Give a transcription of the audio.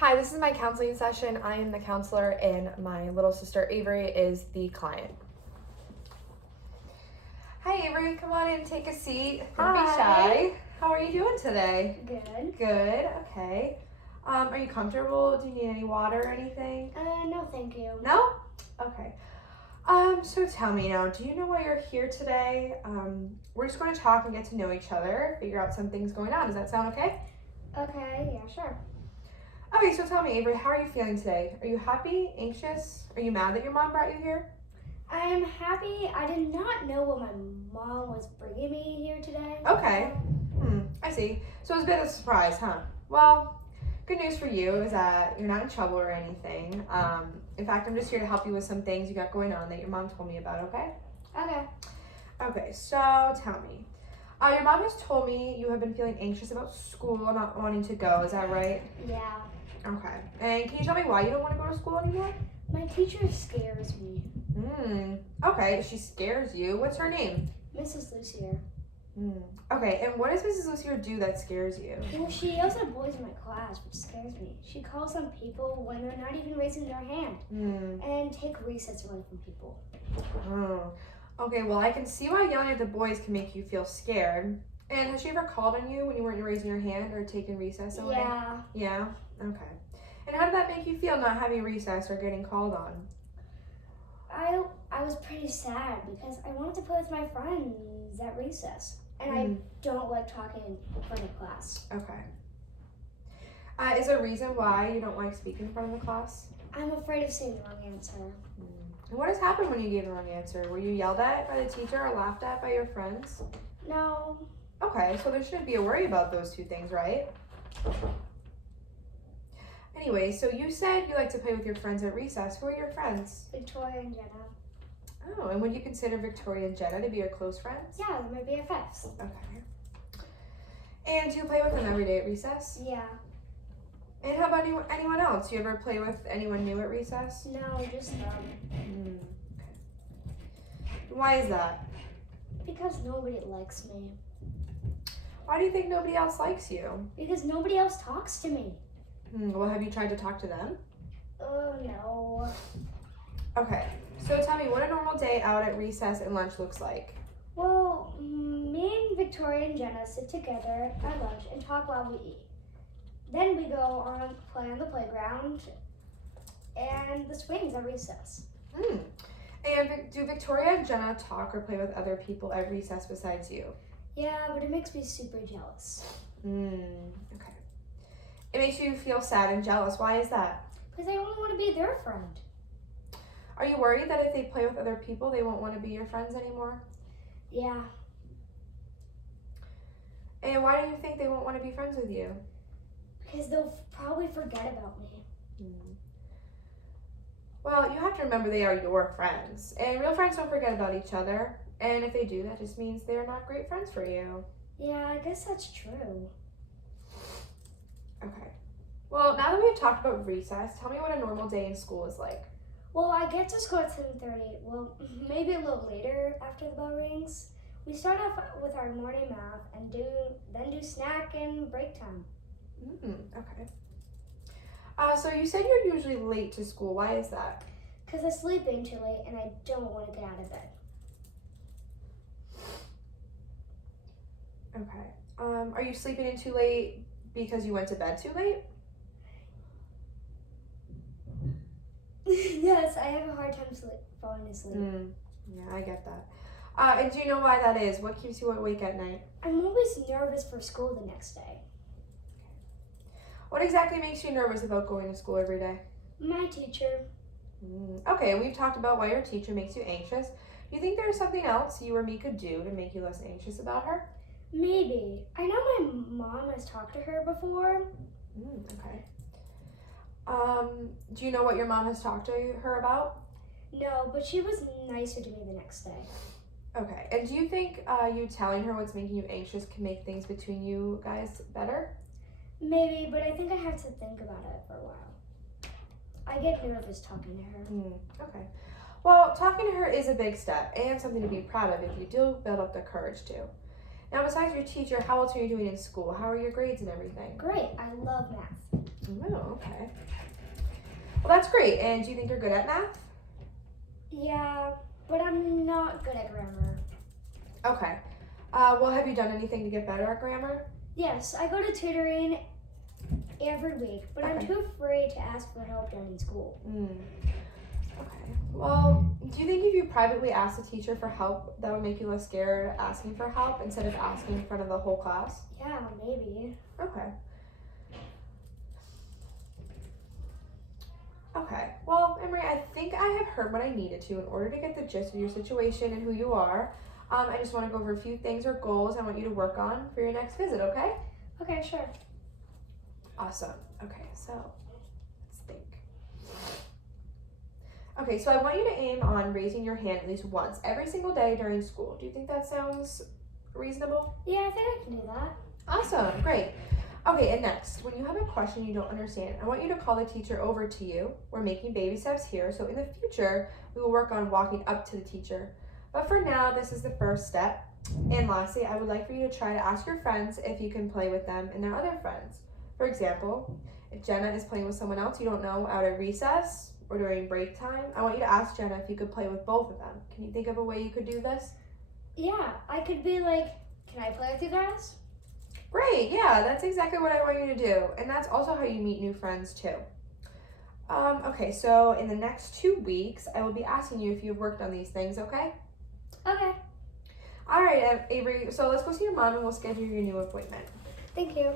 Hi, this is my counseling session. I am the counselor and my little sister Avery is the client. Hi Avery, come on in, take a seat. Don't be shy. How are you doing today? Good. Good, okay. Are you comfortable? Do you need any water or anything? No, thank you. No? Okay. So tell me now, do you know why you're here today? We're just going to talk and get to know each other, figure out some things going on. Does that sound okay? Okay, yeah, sure. Okay, so tell me, Avery, how are you feeling today? Are you happy, anxious? Are you mad that your mom brought you here? I'm happy. I did not know what my mom was bringing me here today. Okay. I see. So it was a bit of a surprise, huh? Well, good news for you is that you're not in trouble or anything. In fact, I'm just here to help you with some things you got going on that your mom told me about, okay? Okay. Okay, so tell me. Your mom has told me you have been feeling anxious about school, not wanting to go. Is that right? Yeah. Okay. And can you tell me why you don't want to go to school anymore? My teacher scares me. Okay, she scares you. What's her name? Mrs. Lucier. Okay, and what does Mrs. Lucier do that scares you? Well, she yells at boys in my class, which scares me. She calls on people when they're not even raising their hand. And take recess away from people. Oh. Okay, well, I can see why yelling at the boys can make you feel scared. And has she ever called on you when you weren't raising your hand or taking recess away? Yeah. Yeah? Okay. And how did that make you feel not having recess or getting called on? I was pretty sad because I wanted to play with my friends at recess. And I don't like talking in front of class. Okay. Is there a reason why you don't like speaking in front of the class? I'm afraid of saying the wrong answer. And what has happened when you gave the wrong answer? Were you yelled at by the teacher or laughed at by your friends? No. Okay, so there shouldn't be a worry about those two things, right? Anyway, so you said you like to play with your friends at recess. Who are your friends? Victoria and Jenna. Oh, and would you consider Victoria and Jenna to be your close friends? Yeah, they're my BFFs. Okay. And do you play with them every day at recess? Yeah. And how about anyone else? Do you ever play with anyone new at recess? No, just them. Okay. Why is that? Because nobody likes me. Why do you think nobody else likes you? Because nobody else talks to me. Well, have you tried to talk to them? No. Okay, so tell me what a normal day out at recess and lunch looks like. Well, me and Victoria and Jenna sit together at lunch and talk while we eat. Then we go on play on the playground and the swings at recess. And do Victoria and Jenna talk or play with other people at recess besides you? Yeah, but it makes me super jealous. Okay. It makes you feel sad and jealous. Why is that? Because I only want to be their friend. Are you worried that if they play with other people, they won't want to be your friends anymore? Yeah. And why do you think they won't want to be friends with you? Because they'll probably forget about me. Well, you have to remember they are your friends. And real friends don't forget about each other. And if they do, that just means they're not great friends for you. Yeah, I guess that's true. Okay. Well, now that we've talked about recess, tell me what a normal day in school is like. Well, I get to school at 7:30. Well, maybe a little later after the bell rings. We start off with our morning math and then do snack and break time. Okay. So you said you're usually late to school. Why is that? Because I sleep in too late and I don't want to get out of bed. Okay. Are you sleeping in too late because you went to bed too late? Yes, I have a hard time falling asleep. Yeah, I get that. And do you know why that is? What keeps you awake at night? I'm always nervous for school the next day. What exactly makes you nervous about going to school every day? My teacher. Okay, we've talked about why your teacher makes you anxious. Do you think there's something else you or me could do to make you less anxious about her? Maybe. I know my mom has talked to her before. Okay. Do you know what your mom has talked to her about? No, but she was nicer to me the next day. Okay, and do you think you telling her what's making you anxious can make things between you guys better? Maybe, but I think I have to think about it for a while. I get nervous talking to her. Okay. Well, talking to her is a big step and something to be proud of if you do build up the courage to. Now, besides your teacher, how else are you doing in school? How are your grades and everything? Great, I love math. Oh, okay. Well, that's great. And do you think you're good at math? Yeah, but I'm not good at grammar. Okay. Well, have you done anything to get better at grammar? Yes, I go to tutoring every week, but I'm Okay. too afraid to ask for help during school. Okay. Well, do you think if you privately asked a teacher for help, that would make you less scared asking for help instead of asking in front of the whole class? Yeah, maybe. Okay. Okay. Well, Emery, I think I have heard what I needed to in order to get the gist of your situation and who you are. I just want to go over a few things or goals I want you to work on for your next visit, okay? Okay, sure. Awesome. Okay, so let's think. Okay, so I want you to aim on raising your hand at least once every single day during school. Do you think that sounds reasonable? Yeah, I think I can do that. Awesome, great. Okay, and next, when you have a question you don't understand, I want you to call the teacher over to you. We're making baby steps here, so in the future, we will work on walking up to the teacher. But for now, this is the first step. And lastly, I would like for you to try to ask your friends if you can play with them and their other friends. For example, if Jenna is playing with someone else you don't know out at recess or during break time, I want you to ask Jenna if you could play with both of them. Can you think of a way you could do this? Yeah, I could be like, can I play with you guys? Great, yeah, that's exactly what I want you to do. And that's also how you meet new friends too. Okay, so in the next 2 weeks, I will be asking you if you've worked on these things, okay? Okay, All right, Avery, so let's go see your mom and we'll schedule your new appointment. thank you.